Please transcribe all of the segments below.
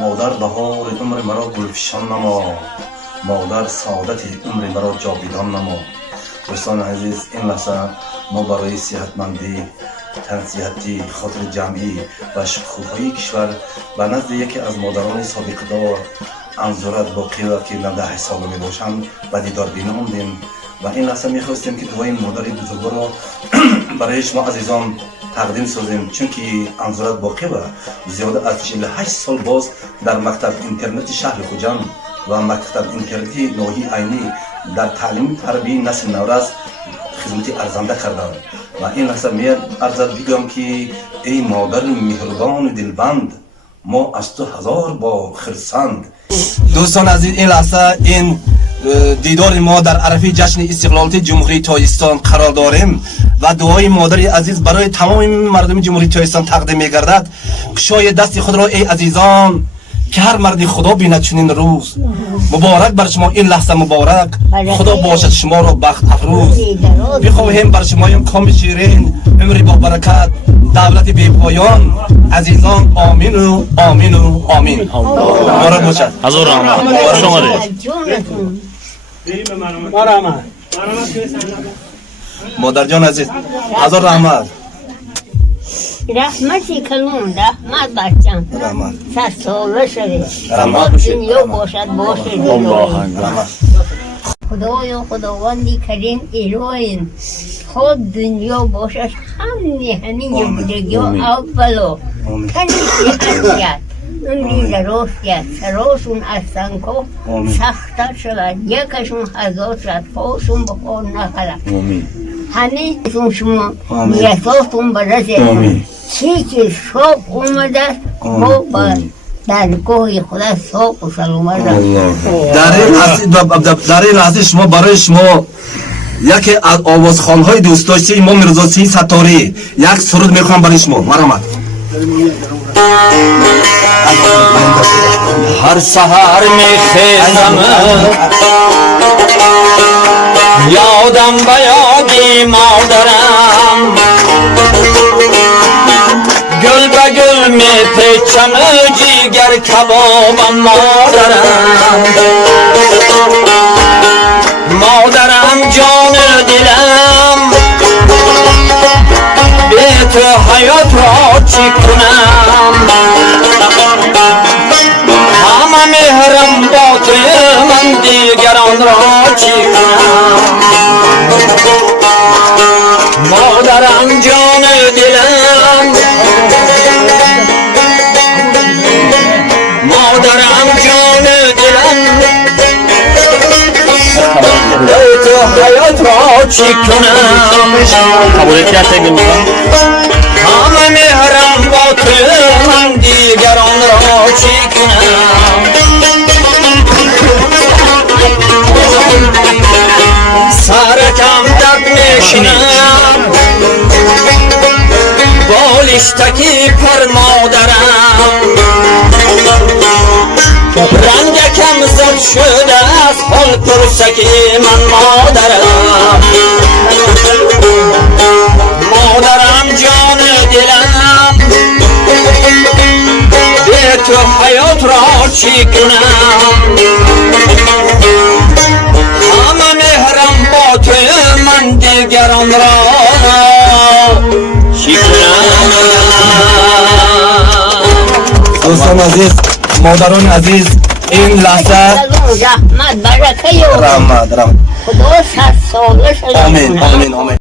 مادر بهار عمر مرا گلفشان نما، مادر سعادت عمر مرا جاویدان نما. دوستان عزیز، این لحظه ما برای صحتمندی، تنصیحاتی، خاطر جمعی و شکوفایی کشور به نزد یکی از مادران سابقدار انظورت باقی و که 19 ساله می باشند و دیدار بینی آمدیم و این لحظه می خواستیم که دعای مادر بزرگوار را برای شما عزیزان تقدیم سازیم، چون که انظورت باقی و زیاده از 48 سال باز در مکتب اینترنتی شهر خوجند و مکتب اینترنتی ناحیه عینی در تعلیم تربیت نسل نورس خدمتی ارزنده کردند و این لحظه می ارزد بگم که ای مادر مهربان دلبند، ما از تو هزار با خرسند. دوستان عزیز، این لحظه این دیدار ما در عرفه جشن استقلالیت جمهوری تاجیکستان قرار داریم و دعای مادر عزیز برای تمام مردم جمهوری تاجیکستان تقدیم می گردد. کشای دست خود را ای عزیزان که هر مرد خدا بیند چنین روز. مبارک بر شما این لحظه مبارک، خدا باشد شما را بخت افروز. بخواهیم بر شما این کام شیرین، عمری با برکت، دولت بی پایان. عزیزان آمین و آمین و آمین. مبارک باشد. حضور رحمت شما مادر جان عزیز، حضور رحمت. رحمتی کلون، رحمت بچم، رحمت. 100 ساله شده، رحمت. دنیا باشد باشه رحمت. خدایا خداوندی کریم الهین، خود دنیا باشد همین بودگی اولو کنی سیحتیت اونی دراستیت سراشون از سنکو سختت شود، یکشون هزار شد پاشون بخور نخلق. همه شما نیتاتون برسه چی که صاف اومده ما در کوه خدا صاف و سلامت در این لحظه شما برای شما یکی از آوازخوان‌های دوست داشته امام میرزا سید ستاری یک سرود میخوام برای شما. مرحمت. هر سحر میخیزم یادم به یادی مادرم، گل به گل میپیچم جیگر کبابم مادرم. مادرم جان دلم، به تو حیات را چی کنم، همه مهرم با تو من دیگران را چی کنم. مادرم جان دلم، مادرم جان دلم، به تو حیات را چی کنم. قبولت کرده میکنم، همه مهرم با تو من دیگران را چی کنم. سرکم درد میشینم، بالشتکی پر مادرم، رنگکم زد شده از حال پرسکی من مادرم. مادرم جان دلم، به تو حیات را چی کنم. همه مهرم با تو من دیگران را چی کنم. دوستان عزیز، مادران عزیز، این لحظه رحمت برکه رحمت خدا 100 ساله شده. آمین آمین آمین.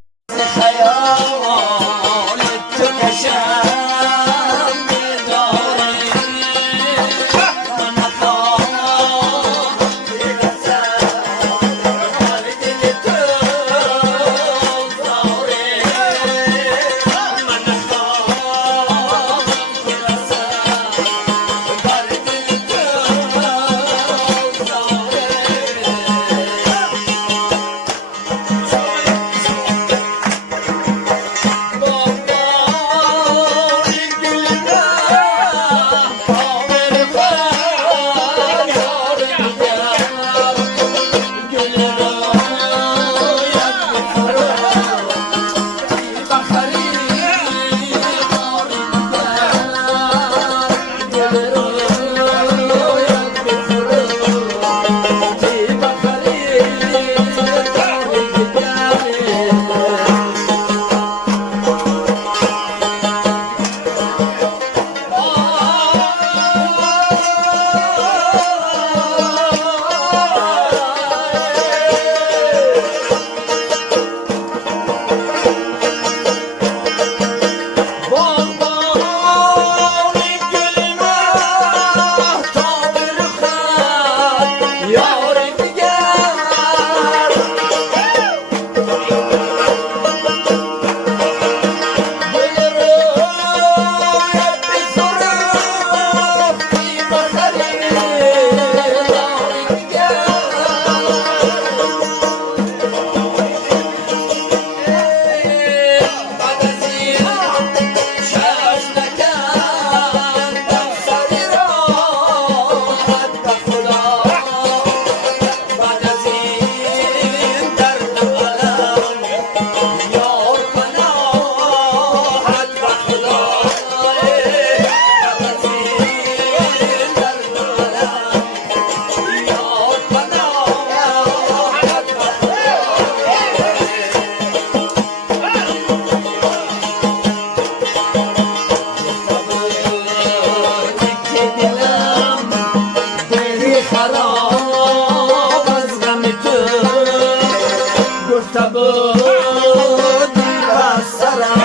بود از سرم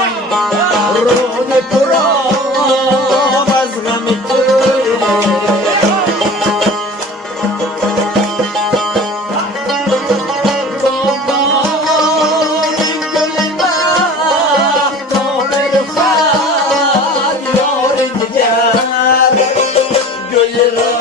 رود پرام از غم تو Gönlüm